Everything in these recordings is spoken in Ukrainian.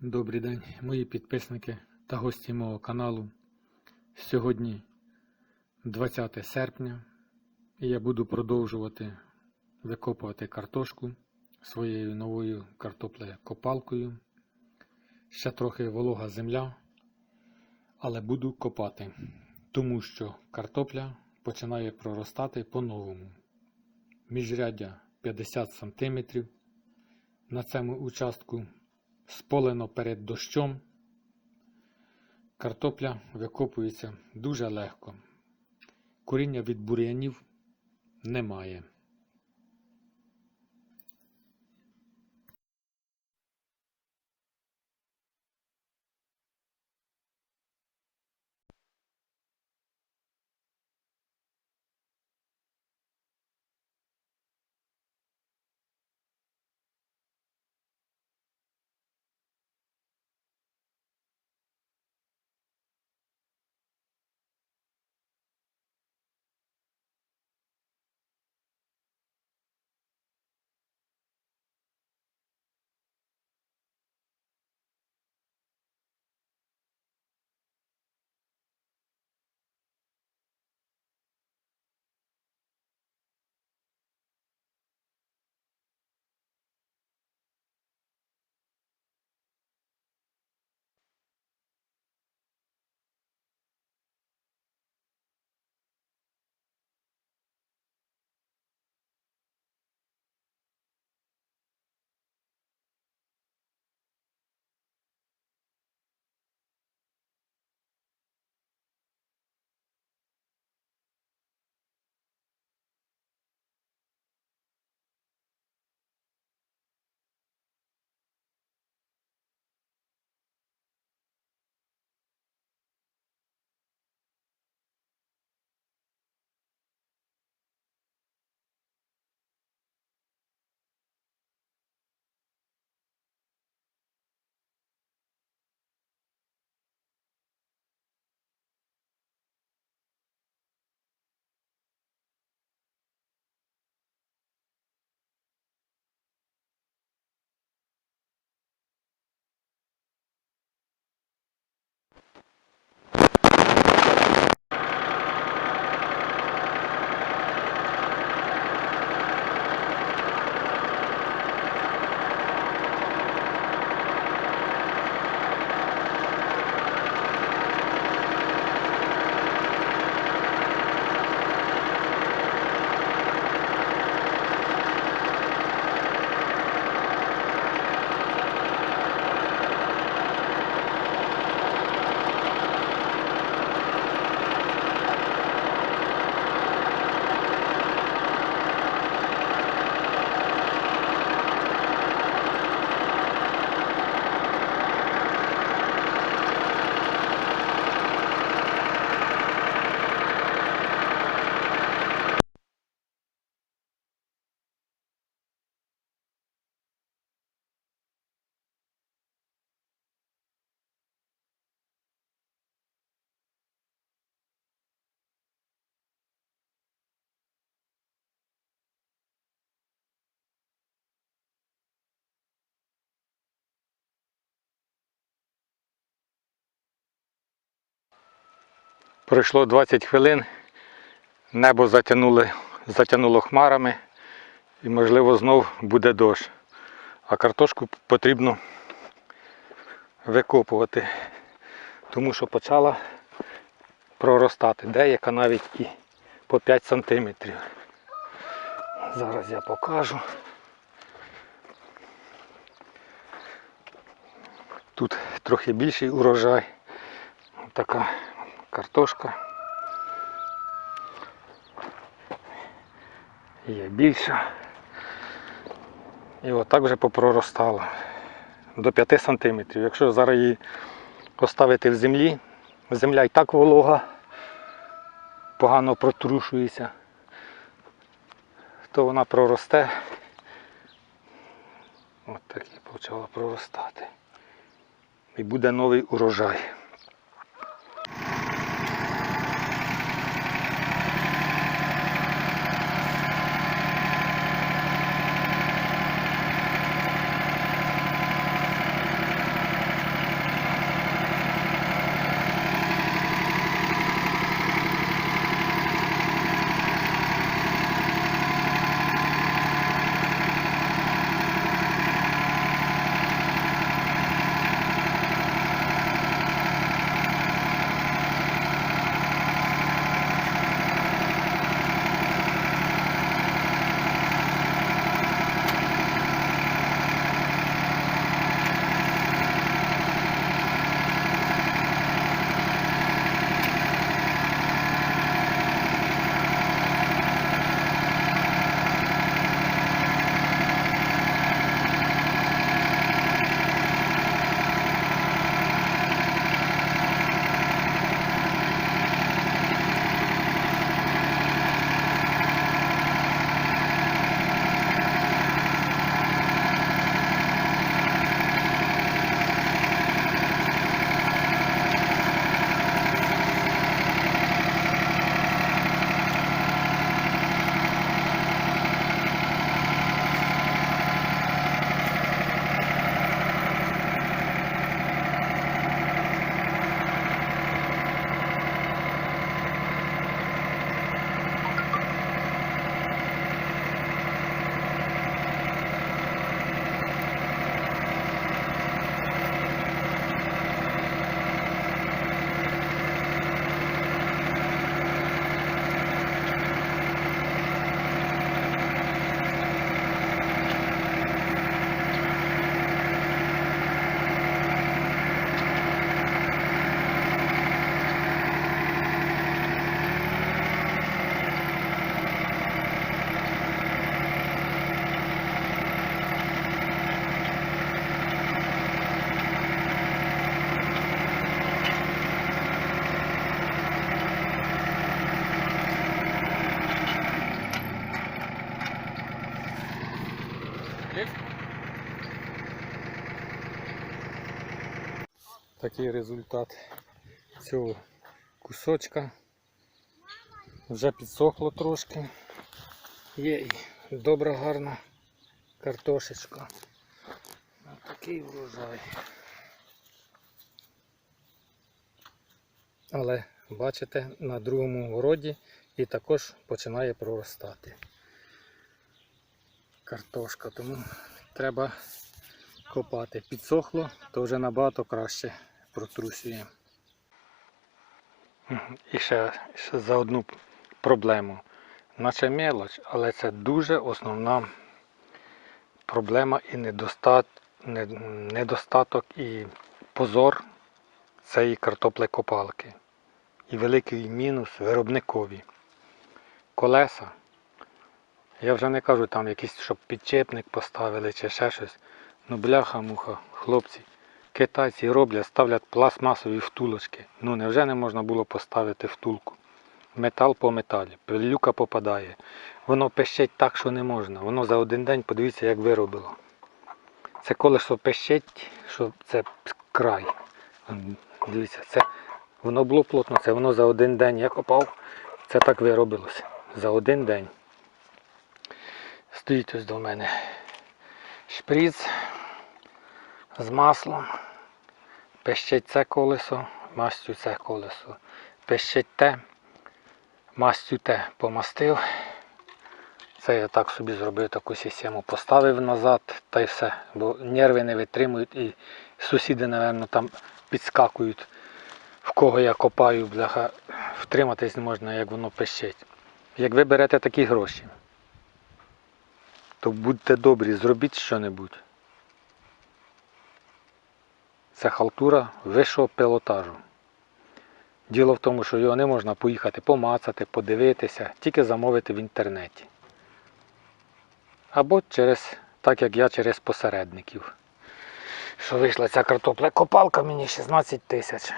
Добрий день, мої підписники та гості мого каналу. Сьогодні 20 серпня і я буду продовжувати викопувати картошку своєю новою картоплею-копалкою. Ще трохи волога земля, але буду копати, тому що картопля починає проростати по-новому. Міжряддя 50 см. На цьому участку сполено перед дощом. Картопля викопується дуже легко. Коріння від бур'янів немає. Пройшло 20 хвилин, небо затягнуло, затягнуло хмарами і, можливо, знов буде дощ. А картошку потрібно викопувати, тому що почала проростати, деяка навіть і по 5 сантиметрів. Зараз я покажу. Тут трохи більший урожай. Така картошка. Є більша. І отак вже попроростало. До 5 сантиметрів. Якщо зараз її поставити в землі, земля і так волога, погано протрушується, то вона проросте. От так і почала проростати. І буде новий урожай. Такий результат цього кусочка. Вже підсохло трошки. Є і добра гарна картошечка. Такий врожай. Але бачите, на другому городі і також починає проростати картошка, тому треба копати. Підсохло, то вже набагато краще протрусює. І ще, ще за одну проблему. Наче мелоч, але це дуже основна проблема і недостат, недостаток і позор цієї картоплекопалки. І великий мінус виробникові. Колеса. Я вже не кажу там якийсь, щоб підчепник поставили чи ще щось. Ну бляха-муха, хлопці. Китайці роблять, ставлять пластмасові втулочки. Ну невже не можна було поставити втулку? Метал по металі, пилюка попадає. Воно пищить так, що не можна. Воно за один день, подивіться, як виробило. Це колесо пищить, що це край. Дивіться, це воно було плотно, це воно за один день я копав, це так виробилося. За один день. Стоїть ось до мене шприц з маслом. Пищить це колесо, мастю це колесо. Пищить те, мастю те помастив. Це я так собі зробив таку систему, поставив назад та й все. Бо нерви не витримують і сусіди, напевно, там підскакують, в кого я копаю, бляха, втриматись не можна, як воно пищить. Як ви берете такі гроші, то будьте добрі, зробіть що-небудь. Це халтура вищого пілотажу. Діло в тому, що його не можна поїхати помацати, подивитися, тільки замовити в інтернеті. Або через, так як я, через посередників. Що вийшла ця картопля копалка мені 16 тисяч.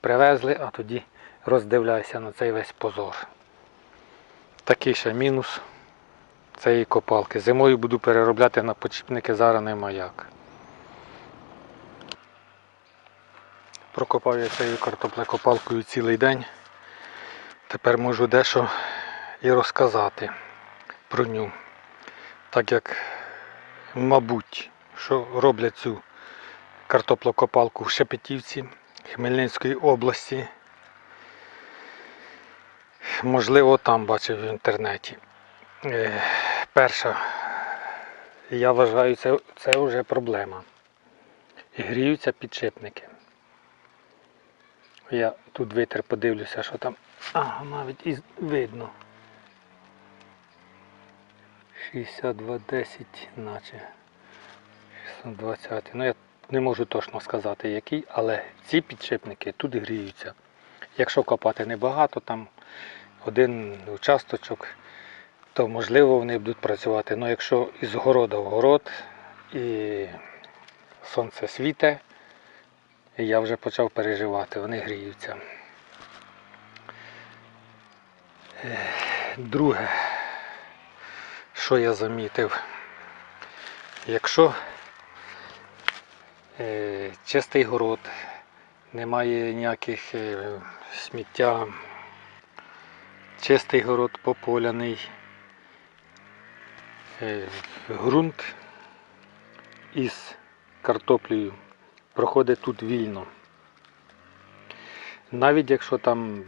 Привезли, а тоді роздивляйся на цей весь позор. Такий ще мінус цієї копалки. Зимою буду переробляти на почіпники, зараз нема як. Прокопав я цією картоплекопалкою цілий день. Тепер можу дещо і розказати про ню. Так як, мабуть, що роблять цю картоплокопалку в Шепетівці Хмельницької області. Можливо, там бачив в інтернеті. Е, Перша, я вважаю, це, це вже проблема. Гріються підшипники. Я тут витер подивлюся, що там. Ага, навіть і видно. 6210, наче 620. Ну я не можу точно сказати який, але ці підшипники тут гріються. Якщо копати небагато, там один участочок, то можливо вони будуть працювати. Ну якщо із города в город і сонце світе, і я вже почав переживати, вони гріються. Друге, що я замітив, якщо е, чистий город, немає ніяких е, сміття, чистий город пополяний, е, ґрунт із картоплею проходить тут вільно. Навіть якщо там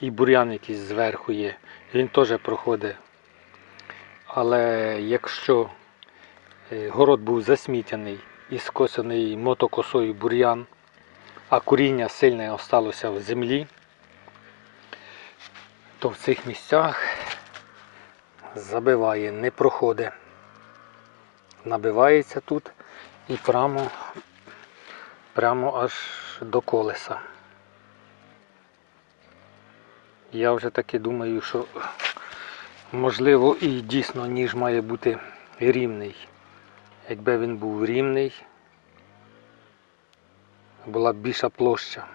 і бур'ян якийсь зверху є, він теж проходить. Але якщо е, город був засмітяний і скосений мотокосою бур'ян, а коріння сильне осталося в землі, то в цих місцях забиває, не проходить. Набивається тут і прямо, прямо аж до колеса. Я вже таки думаю, що можливо і дійсно ніж має бути рівний. Якби він був рівний, була б більша площа.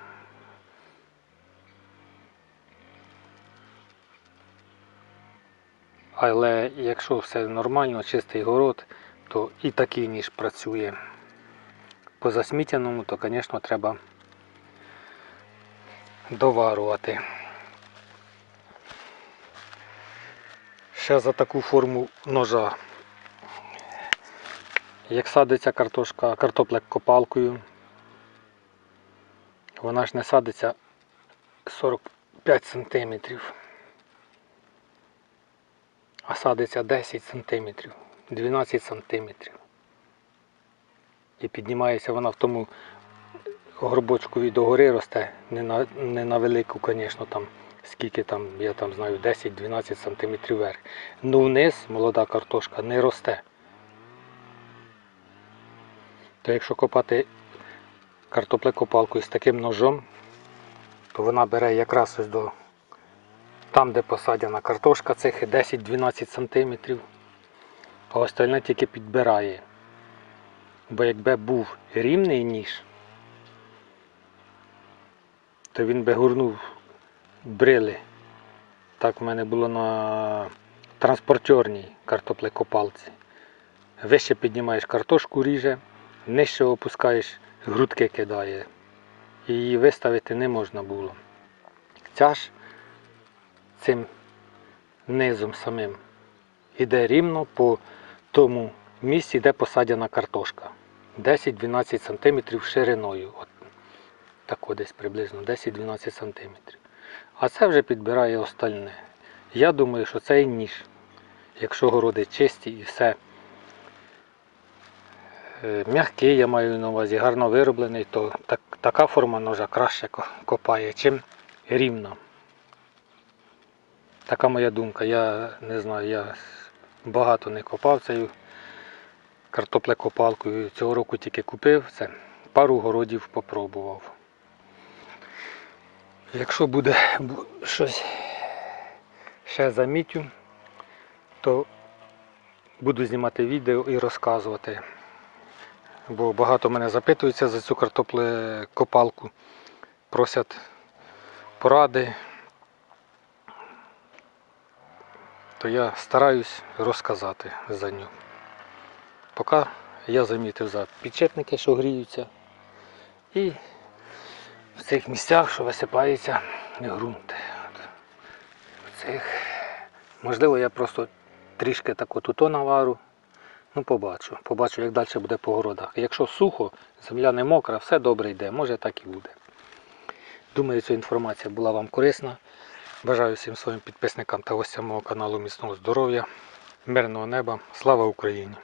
Але якщо все нормально, чистий город, то і такий ніж працює. По засмітяному, то, звісно, треба доварувати. Ще за таку форму ножа. Як садиться картошка, картопля копалкою, вона ж не садиться 45 сантиметрів, а садиться 10 сантиметрів, 12 сантиметрів. І піднімається вона в тому горбочку і догори росте, не на, не на велику, звісно, там, скільки там, я там знаю, 10-12 сантиметрів вверх. Ну вниз молода картошка не росте. То якщо копати картоплекопалкою з таким ножом, то вона бере якраз ось до там, де посадяна картошка, цих 10-12 сантиметрів, а остальне тільки підбирає. Бо якби був рівний ніж, то він би гурнув брили. Так в мене було на транспортерній картоплекопалці. Вище піднімаєш картошку ріже, нижче опускаєш, грудки кидає. Її виставити не можна було. Ця ж цим низом самим іде рівно по тому місці, де посадяна картошка. 10-12 см шириною. От, тако десь приблизно 10-12 см. А це вже підбирає остальне. Я думаю, що цей ніж, якщо городи чисті і все е, м'який, я маю на увазі, гарно вироблений, то так, така форма ножа краще копає, чим рівна. Така моя думка. Я не знаю, я багато не копав цією картоплекопалкою. Цього року тільки купив це. Пару городів попробував. Якщо буде щось ще замітю, то буду знімати відео і розказувати. Бо багато мене запитуються за цю картоплекопалку, просять поради. То я стараюсь розказати за нього. Поки я замітив за підчепники, що гріються, і в цих місцях, що висипається ґрунт. Цих. Можливо, я просто трішки тако туто навару. Ну, побачу. Побачу, як далі буде по городах. Якщо сухо, земля не мокра, все добре йде, може так і буде. Думаю, ця інформація була вам корисна. Бажаю всім своїм підписникам та гостям мого каналу міцного здоров'я, мирного неба. Слава Україні!